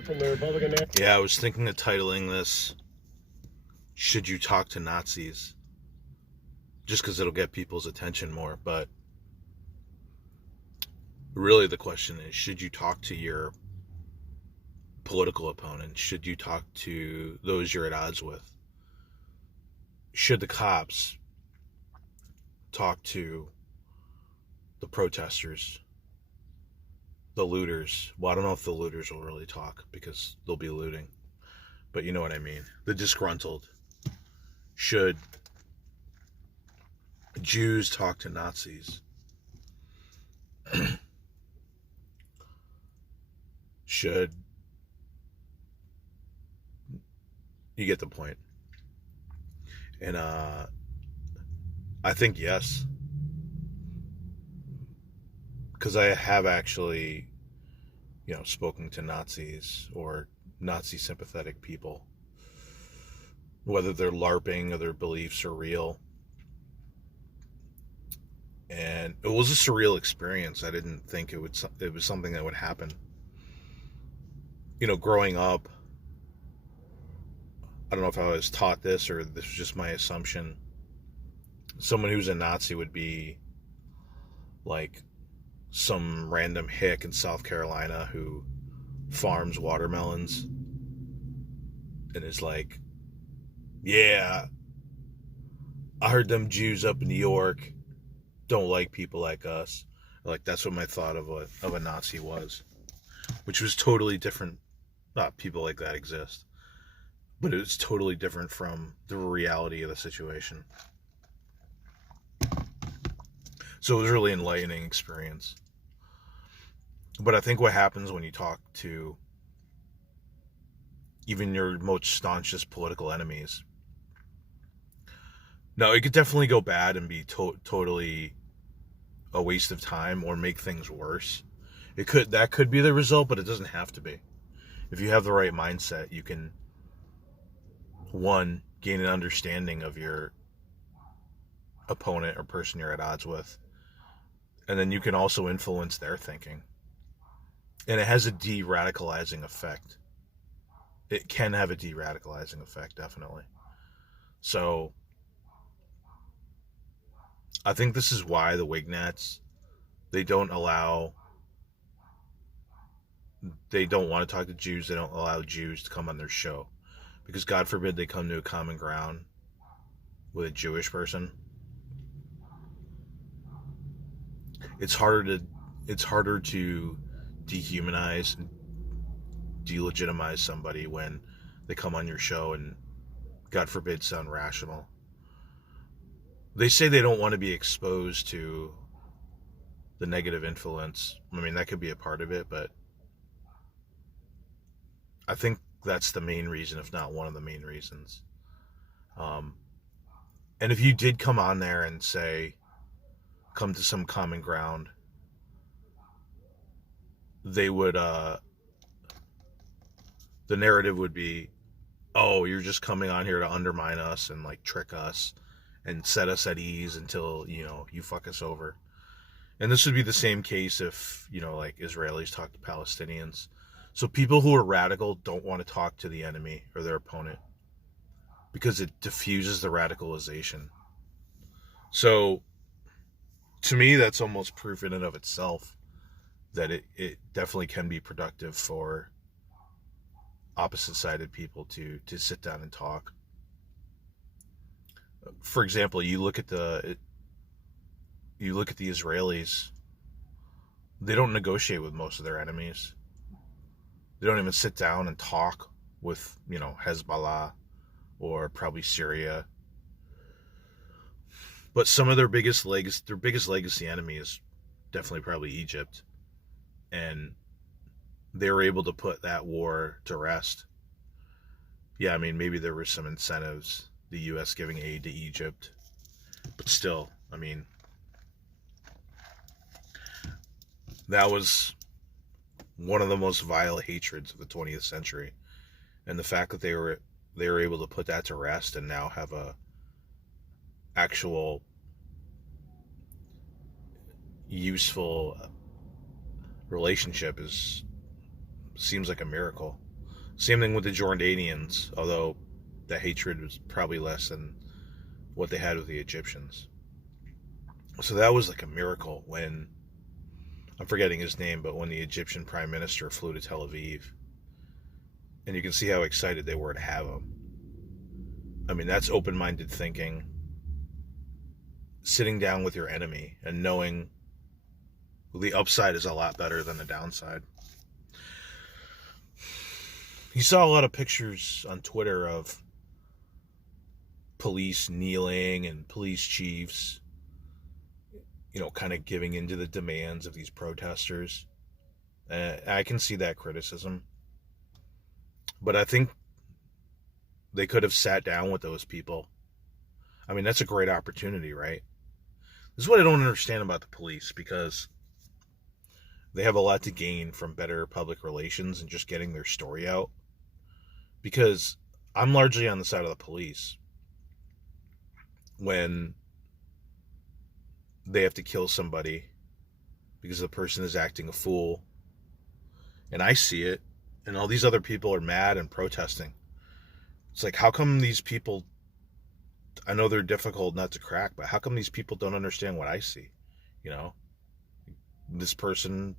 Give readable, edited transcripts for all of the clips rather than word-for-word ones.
From the Republican there. Yeah, I was thinking of titling this "Should You Talk to Nazis?" just because it'll get people's attention more. But really, the question is: should you talk to your political opponent? Should you talk to those you're at odds with? Should the cops talk to the protesters, the looters? Well, I don't know if the looters will really talk because they'll be looting, but you know what I mean. The disgruntled. Should Jews talk to Nazis? Should you get the point? And I think yes, because I have actually, spoken to Nazis or Nazi sympathetic people, whether they're LARPing or their beliefs are real. And it was a surreal experience. I didn't think it was something that would happen. Growing up, I don't know if I was taught this or this was just my assumption. Someone who's a Nazi would be like some random hick in South Carolina who farms watermelons and is like, yeah, I heard them Jews up in New York don't like people like us. Like, that's what my thought of a Nazi was, which was totally different. Not people like that exist, but it's totally different from the reality of the situation. So it was a really enlightening experience. But I think what happens when you talk to even your most staunchest political enemies, now it could definitely go bad and be totally a waste of time or make things worse. That could be the result, but it doesn't have to be. If you have the right mindset, you can, one, gain an understanding of your opponent or person you're at odds with, and then you can also influence their thinking. And it has a de-radicalizing effect. It can have a de-radicalizing effect, definitely. So I think this is why the Wignats, they don't want to talk to Jews. They don't allow Jews to come on their show, because God forbid they come to a common ground with a Jewish person. It's harder to dehumanize and delegitimize somebody when they come on your show and, God forbid, sound rational. They say they don't want to be exposed to the negative influence. I mean, that could be a part of it, but I think that's the main reason, if not one of the main reasons. And if you did come on there and say, come to some common ground, they would, the narrative would be, oh, you're just coming on here to undermine us and like trick us and set us at ease until, you fuck us over. And this would be the same case if, like Israelis talk to Palestinians. So people who are radical don't want to talk to the enemy or their opponent because it diffuses the radicalization. So to me, that's almost proof in and of itself that it definitely can be productive for opposite-sided people to sit down and talk. For example, you look at the Israelis. They don't negotiate with most of their enemies. They don't even sit down and talk with, Hezbollah or probably Syria. But some of their biggest legacy enemy is definitely probably Egypt. And they were able to put that war to rest. Yeah, I mean, maybe there were some incentives, the U.S. giving aid to Egypt. But still, I mean, that was one of the most vile hatreds of the 20th century. And the fact that they were able to put that to rest and now have a actual useful relationship is seems like a miracle. Same thing with the Jordanians, although the hatred was probably less than what they had with the Egyptians. So that was like a miracle when, I'm forgetting his name, but when the Egyptian prime minister flew to Tel Aviv, and you can see how excited they were to have him. I mean, that's open-minded thinking. Sitting down with your enemy and knowing the upside is a lot better than the downside. You saw a lot of pictures on Twitter of police kneeling and police chiefs, kind of giving into the demands of these protesters. I can see that criticism. But I think they could have sat down with those people. I mean, that's a great opportunity, right? This is what I don't understand about the police, because they have a lot to gain from better public relations and just getting their story out. Because I'm largely on the side of the police when they have to kill somebody because the person is acting a fool. And I see it, and all these other people are mad and protesting. It's like, how come these people, I know they're difficult not to crack, but how come these people don't understand what I see? This person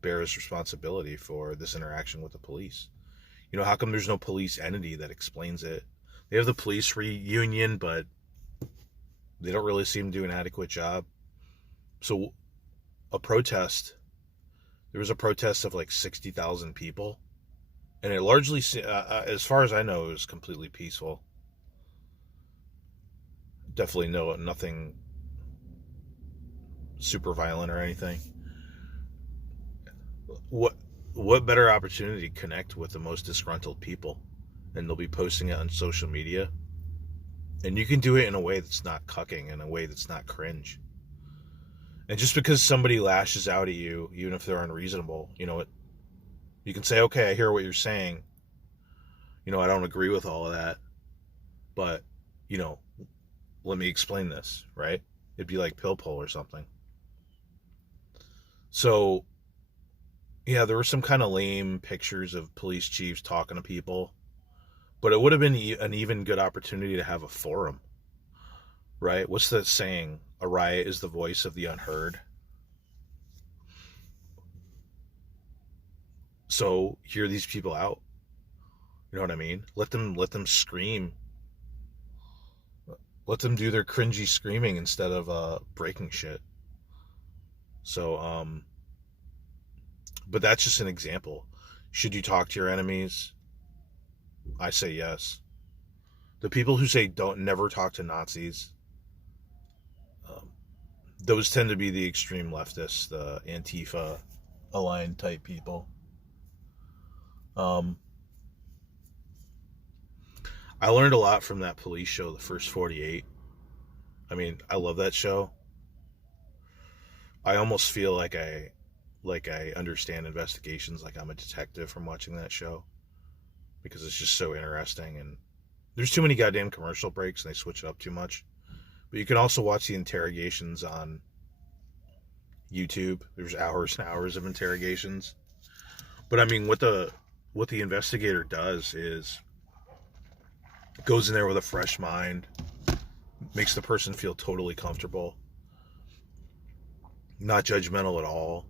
bears responsibility for this interaction with the police. How come there's no police entity that explains it? They have the police reunion, but they don't really seem to do an adequate job. So there was a protest of like 60,000 people, and it largely, as far as I know, it was completely peaceful. Definitely nothing super violent or anything. What better opportunity to connect with the most disgruntled people? And they'll be posting it on social media. And you can do it in a way that's not cucking, in a way that's not cringe. And just because somebody lashes out at you, even if they're unreasonable, you can say, okay, I hear what you're saying. I don't agree with all of that. But, let me explain this, right? It'd be like pill pull or something. So, yeah, there were some kind of lame pictures of police chiefs talking to people, but it would have been an even good opportunity to have a forum, right? What's that saying? A riot is the voice of the unheard. So hear these people out. You know what I mean? Let them scream. Let them do their cringy screaming instead of breaking shit. So, but that's just an example. Should you talk to your enemies? I say yes. The people who say never talk to Nazis, those tend to be the extreme leftists, the Antifa aligned type people. I learned a lot from that police show, The First 48. I mean, I love that show. I almost feel like I understand investigations, like I'm a detective from watching that show, because it's just so interesting. And there's too many goddamn commercial breaks, and they switch it up too much. But you can also watch the interrogations on YouTube. There's hours and hours of interrogations. But I mean, what the investigator does is goes in there with a fresh mind, makes the person feel totally comfortable, not judgmental at all.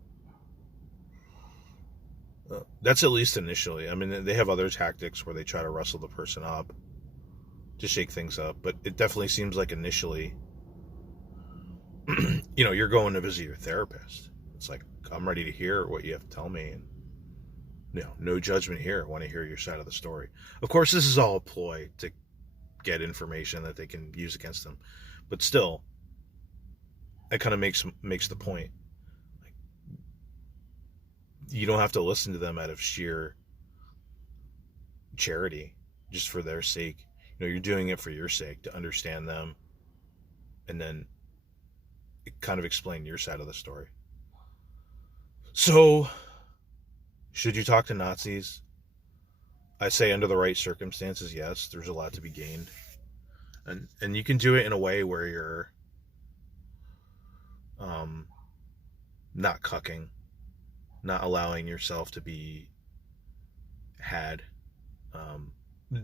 That's at least initially. I mean, they have other tactics where they try to rustle the person up to shake things up, but it definitely seems like initially, you're going to visit your therapist. It's like, I'm ready to hear what you have to tell me, and no judgment here. I want to hear your side of the story. Of course, this is all a ploy to get information that they can use against them, but still, it kind of makes the point. Like, you don't have to listen to them out of sheer charity, just for their sake. You're doing it for your sake, to understand them, and then kind of explain your side of the story. So, should you talk to Nazis? I say under the right circumstances, yes. There's a lot to be gained. And you can do it in a way where you're not cucking, not allowing yourself to be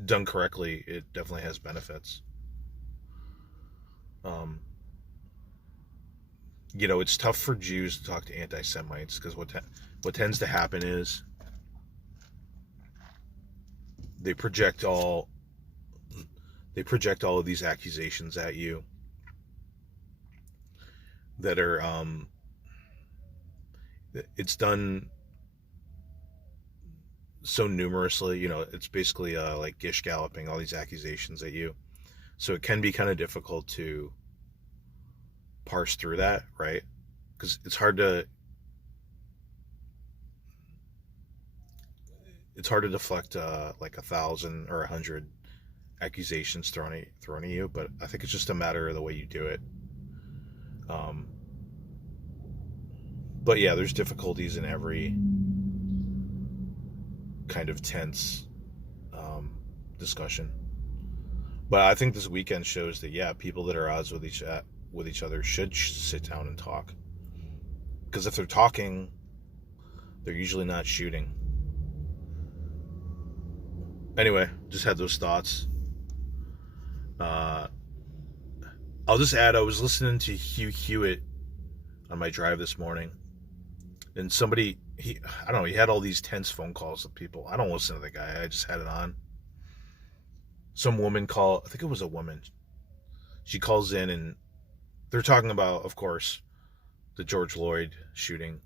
done correctly, it definitely has benefits. Um, it's tough for Jews to talk to anti-Semites because what tends to happen is they project all they project all of these accusations at you that are it's done so numerously. It's basically like gish galloping all these accusations at you, so it can be kind of difficult to parse through that, right? Because it's hard to deflect like 1,000 or 100 accusations thrown at you, but I think it's just a matter of the way you do it. um, but yeah, there's difficulties in every kind of tense discussion. But I think this weekend shows that, yeah, people that are at odds with each other should sit down and talk. Because if they're talking, they're usually not shooting. Anyway, just had those thoughts. I'll just add, I was listening to Hugh Hewitt on my drive this morning, and I don't know, he had all these tense phone calls with people. I don't listen to the guy. I just had it on. Some woman I think it was a woman. She calls in, and they're talking about, of course, the George Floyd shooting.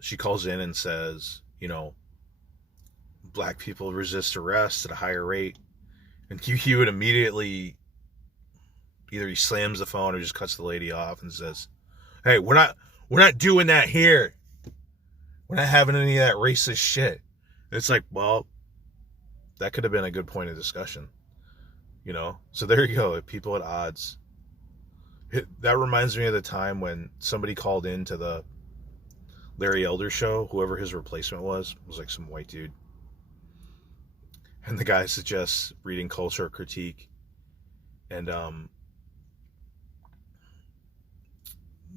She calls in and says, black people resist arrest at a higher rate. And Hugh Hewitt immediately, either he slams the phone or just cuts the lady off and says, "Hey, we're not doing that here. We're not having any of that racist shit." And it's like, well, that could have been a good point of discussion, So there you go. People at odds. That reminds me of the time when somebody called into the Larry Elder show. Whoever his replacement was like some white dude. And the guy suggests reading Culture Critique. And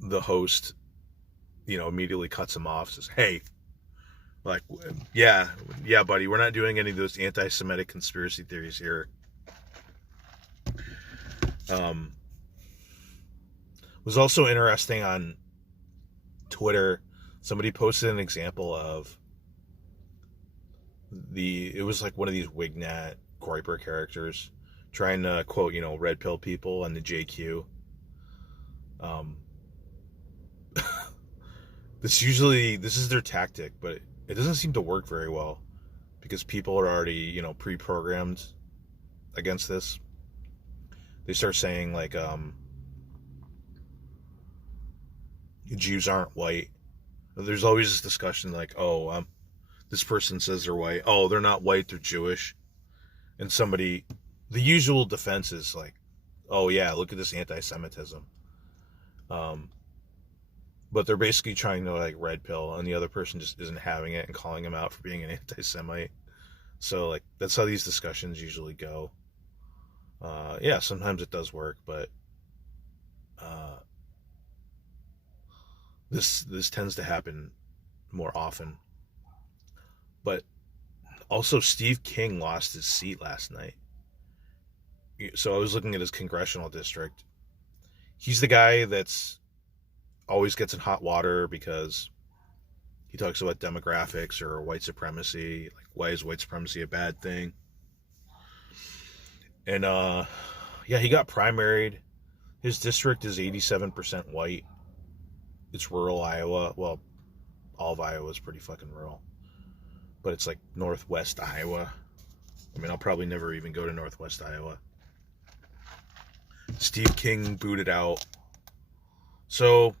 the host, immediately cuts him off, says, "Hey, like, yeah, buddy, we're not doing any of those anti-Semitic conspiracy theories here." Was also interesting on Twitter. Somebody posted an example of it was like one of these Wignat Groyper characters trying to quote, red pill people on the JQ. This is their tactic, but it doesn't seem to work very well because people are already, pre-programmed against this. They start saying like, Jews aren't white. There's always this discussion like, oh, this person says they're white. Oh, they're not white, they're Jewish. And the usual defense is like, oh yeah, look at this anti-Semitism. But they're basically trying to like red pill, and the other person just isn't having it and calling him out for being an anti-Semite. So like, that's how these discussions usually go. Yeah, sometimes it does work, but this tends to happen more often. But also, Steve King lost his seat last night. So I was looking at his congressional district. He's the guy that's always gets in hot water because he talks about demographics or white supremacy. Like, why is white supremacy a bad thing? And yeah, he got primaried. His district is 87% white. It's rural Iowa. Well, all of Iowa is pretty fucking rural. But it's like northwest Iowa. I mean, I'll probably never even go to northwest Iowa. Steve King booted out. So,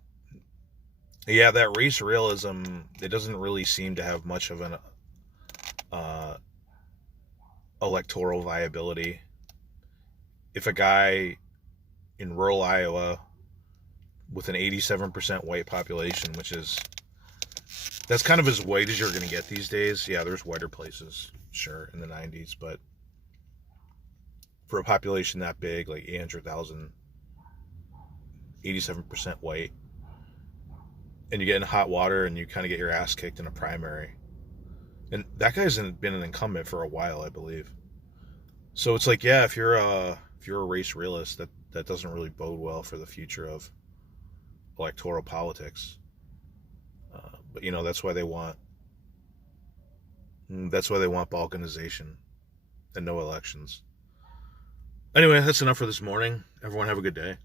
yeah, that race realism, it doesn't really seem to have much of an electoral viability. If a guy in rural Iowa with an 87% white population, that's kind of as white as you're going to get these days. Yeah, there's whiter places, sure, in the 90s, but for a population that big, like 800,000, 87% white, and you get in hot water and you kind of get your ass kicked in a primary, And that guy's been an incumbent for a while, I believe. So it's like, yeah, if you're a race realist, that doesn't really bode well for the future of electoral politics. But that's why they want balkanization and no elections. Anyway, that's enough for this morning. Everyone have a good day.